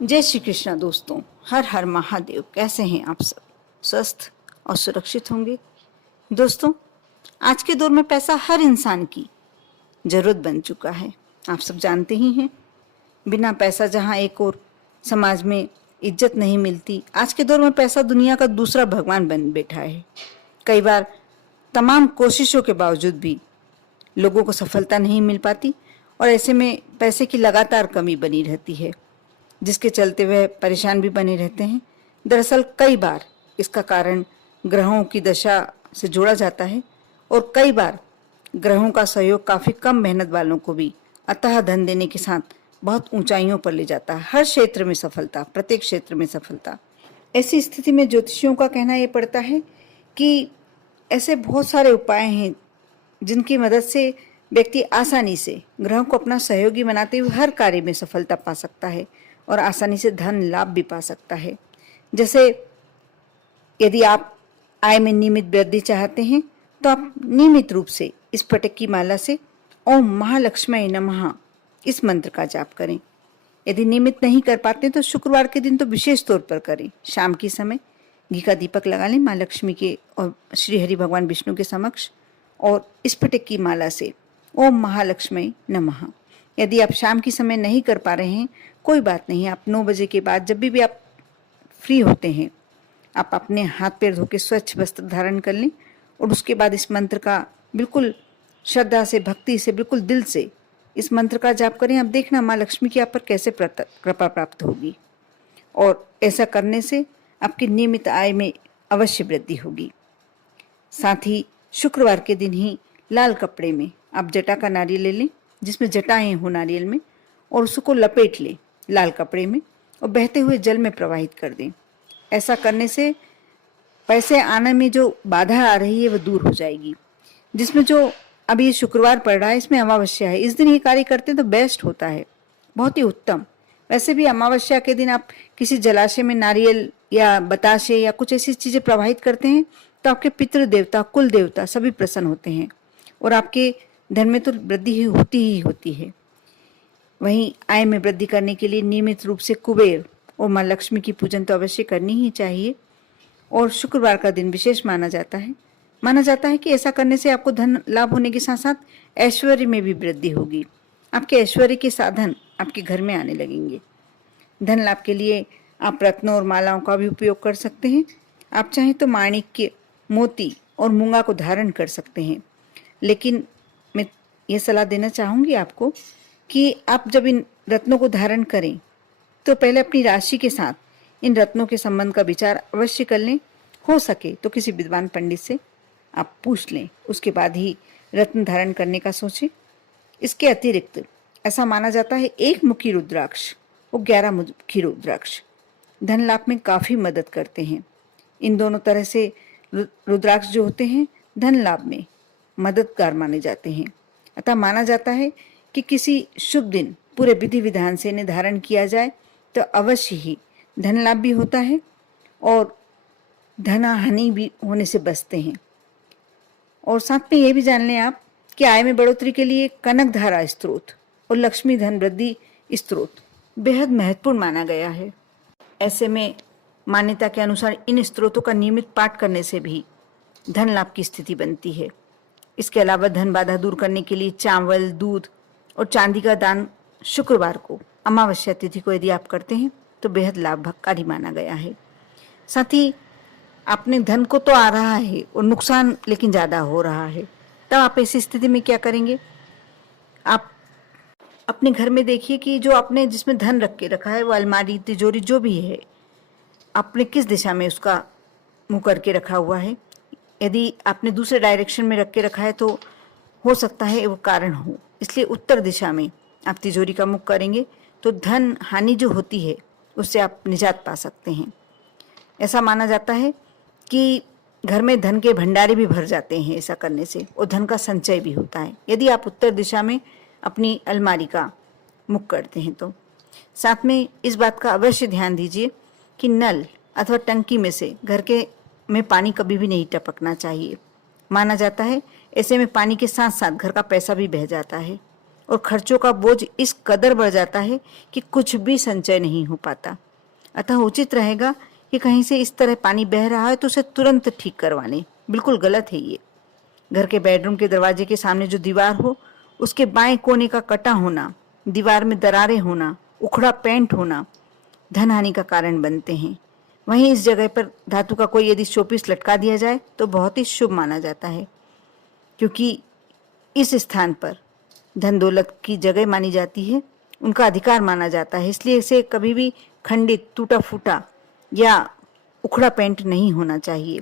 जय श्री कृष्णा दोस्तों। हर हर महादेव। कैसे हैं आप सब? स्वस्थ और सुरक्षित होंगे। दोस्तों, आज के दौर में पैसा हर इंसान की जरूरत बन चुका है। आप सब जानते ही हैं, बिना पैसा जहां एक और समाज में इज्जत नहीं मिलती, आज के दौर में पैसा दुनिया का दूसरा भगवान बन बैठा है। कई बार तमाम कोशिशों के बावजूद भी लोगों को सफलता नहीं मिल पाती और ऐसे में पैसे की लगातार कमी बनी रहती है, जिसके चलते वह परेशान भी बने रहते हैं। दरअसल कई बार इसका कारण ग्रहों की दशा से जोड़ा जाता है और कई बार ग्रहों का सहयोग काफ़ी कम मेहनत वालों को भी अतः धन देने के साथ बहुत ऊंचाइयों पर ले जाता है। हर क्षेत्र में सफलता, प्रत्येक क्षेत्र में सफलता। ऐसी स्थिति में ज्योतिषियों का कहना यह पड़ता है कि ऐसे बहुत सारे उपाय हैं जिनकी मदद से व्यक्ति आसानी से ग्रहों को अपना सहयोगी बनाते हुए हर कार्य में सफलता पा सकता है और आसानी से धन लाभ भी पा सकता है। जैसे यदि आप आय में नियमित वृद्धि चाहते हैं तो आप नियमित रूप से इस पटक की माला से ओम महालक्ष्मी नमः इस मंत्र का जाप करें। यदि नियमित नहीं कर पाते तो शुक्रवार के दिन तो विशेष तौर पर करें। शाम के समय घी का दीपक लगा लें माँ लक्ष्मी के और श्री हरि भगवान विष्णु के समक्ष और इस पटक की माला से ओम महालक्ष्मी नमः। यदि आप शाम के समय नहीं कर पा रहे हैं, कोई बात नहीं, आप 9 बजे के बाद जब भी आप फ्री होते हैं, आप अपने हाथ पैर धो के स्वच्छ वस्त्र धारण कर लें और उसके बाद इस मंत्र का बिल्कुल श्रद्धा से, भक्ति से, बिल्कुल दिल से इस मंत्र का जाप करें। आप देखना माँ लक्ष्मी की आप पर कैसे कृपा प्राप्त होगी और ऐसा करने से आपकी नियमित आय में अवश्य वृद्धि होगी। साथ ही शुक्रवार के दिन ही लाल कपड़े में आप जटा का नारियल ले लें, जिसमें जटाएं हो नारियल में, और उसको लपेट लें लाल कपड़े में और बहते हुए जल में प्रवाहित कर दें। ऐसा करने से पैसे आने में जो बाधा आ रही है वह दूर हो जाएगी। जिसमें जो अभी ये शुक्रवार पड़ रहा है, इसमें अमावस्या है, इस दिन ये कार्य करते हैं तो बेस्ट होता है, बहुत ही उत्तम। वैसे भी अमावस्या के दिन आप किसी जलाशय में नारियल या बताशे या कुछ ऐसी चीज़ें प्रवाहित करते हैं तो आपके पितृ देवता, कुल देवता सभी प्रसन्न होते हैं और आपके धन में तो वृद्धि होती ही होती है। वहीं आय में वृद्धि करने के लिए नियमित रूप से कुबेर और माँ लक्ष्मी की पूजन तो अवश्य करनी ही चाहिए और शुक्रवार का दिन विशेष माना जाता है। माना जाता है कि ऐसा करने से आपको धन लाभ होने के साथ साथ ऐश्वर्य में भी वृद्धि होगी। आपके ऐश्वर्य के साधन आपके घर में आने लगेंगे। धन लाभ के लिए आप रत्नों और मालाओं का भी उपयोग कर सकते हैं। आप चाहें तो माणिक्य, मोती और मूंगा को धारण कर सकते हैं, लेकिन मैं ये सलाह देना चाहूँगी आपको कि आप जब इन रत्नों को धारण करें तो पहले अपनी राशि के साथ इन रत्नों के संबंध का विचार अवश्य कर लें। हो सके तो किसी विद्वान पंडित से आप पूछ लें, उसके बाद ही रत्न धारण करने का सोचें। इसके अतिरिक्त ऐसा माना जाता है एक मुखी रुद्राक्ष और 11 मुखी रुद्राक्ष धन लाभ में काफ़ी मदद करते हैं। इन दोनों तरह से रुद्राक्ष जो होते हैं धन लाभ में मददगार माने जाते हैं। अतः माना जाता है कि किसी शुभ दिन पूरे विधि विधान से इन्हें धारण किया जाए तो अवश्य ही धन लाभ भी होता है और धन हानि भी होने से बचते हैं। और साथ में ये भी जान लें आप कि आय में बढ़ोतरी के लिए कनक धारा स्त्रोत और लक्ष्मी धन वृद्धि स्त्रोत बेहद महत्वपूर्ण माना गया है। ऐसे में मान्यता के अनुसार इन स्त्रोतों का नियमित पाठ करने से भी धन लाभ की स्थिति बनती है। इसके अलावा धन बाधा दूर करने के लिए चावल, दूध और चांदी का दान शुक्रवार को, अमावस्या तिथि को यदि आप करते हैं तो बेहद लाभकारी माना गया है। साथ ही अपने धन को तो आ रहा है और नुकसान लेकिन ज़्यादा हो रहा है, तब आप ऐसी स्थिति में क्या करेंगे? आप अपने घर में देखिए कि जो आपने जिसमें धन रख के रखा है, वो अलमारी, तिजोरी जो भी है, आपने किस दिशा में उसका मुंह करके रखा हुआ है। यदि आपने दूसरे डायरेक्शन में रख के रखा है तो हो सकता है वो कारण हो, इसलिए उत्तर दिशा में आप तिजोरी का मुख करेंगे तो धन हानि जो होती है उससे आप निजात पा सकते हैं। ऐसा माना जाता है कि घर में धन के भंडारे भी भर जाते हैं ऐसा करने से, और धन का संचय भी होता है यदि आप उत्तर दिशा में अपनी अलमारी का मुख करते हैं तो। साथ में इस बात का अवश्य ध्यान दीजिए कि नल अथवा टंकी में से घर के में पानी कभी भी नहीं टपकना चाहिए। माना जाता है ऐसे में पानी के साथ साथ घर का पैसा भी बह जाता है और खर्चों का बोझ इस कदर बढ़ जाता है कि कुछ भी संचय नहीं हो पाता। अतः उचित रहेगा कि कहीं से इस तरह पानी बह रहा है तो उसे तुरंत ठीक करवा लें। बिल्कुल गलत है ये। घर के बेडरूम के दरवाजे के सामने जो दीवार हो, उसके बाएं कोने का कटा होना, दीवार में दरारें होना, उखड़ा पेंट होना धन हानि का कारण बनते हैं। वहीं इस जगह पर धातु का कोई यदि शोपीस लटका दिया जाए तो बहुत ही शुभ माना जाता है, क्योंकि इस स्थान पर धन दौलत की जगह मानी जाती है, उनका अधिकार माना जाता है। इसलिए इसे कभी भी खंडित, टूटा फूटा या उखड़ा पेंट नहीं होना चाहिए।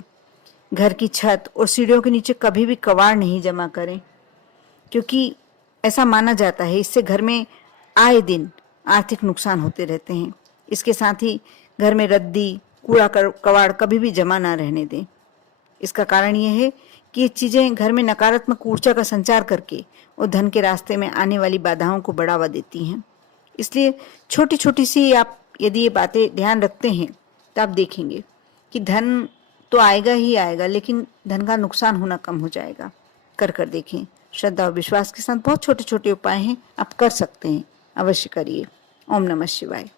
घर की छत और सीढ़ियों के नीचे कभी भी कबाड़ नहीं जमा करें, क्योंकि ऐसा माना जाता है इससे घर में आए दिन आर्थिक नुकसान होते रहते हैं। इसके साथ ही घर में रद्दी, कूड़ा कबाड़ कभी भी जमा ना रहने दें। इसका कारण यह है कि ये चीज़ें घर में नकारात्मक ऊर्जा का संचार करके और धन के रास्ते में आने वाली बाधाओं को बढ़ावा देती हैं। इसलिए छोटी छोटी सी आप यदि ये बातें ध्यान रखते हैं तो आप देखेंगे कि धन तो आएगा ही आएगा, लेकिन धन का नुकसान होना कम हो जाएगा। कर देखें। श्रद्धा और विश्वास के साथ बहुत छोटे छोटे उपाय हैं, आप कर सकते हैं। अवश्य करिए। ओम नमः शिवाय।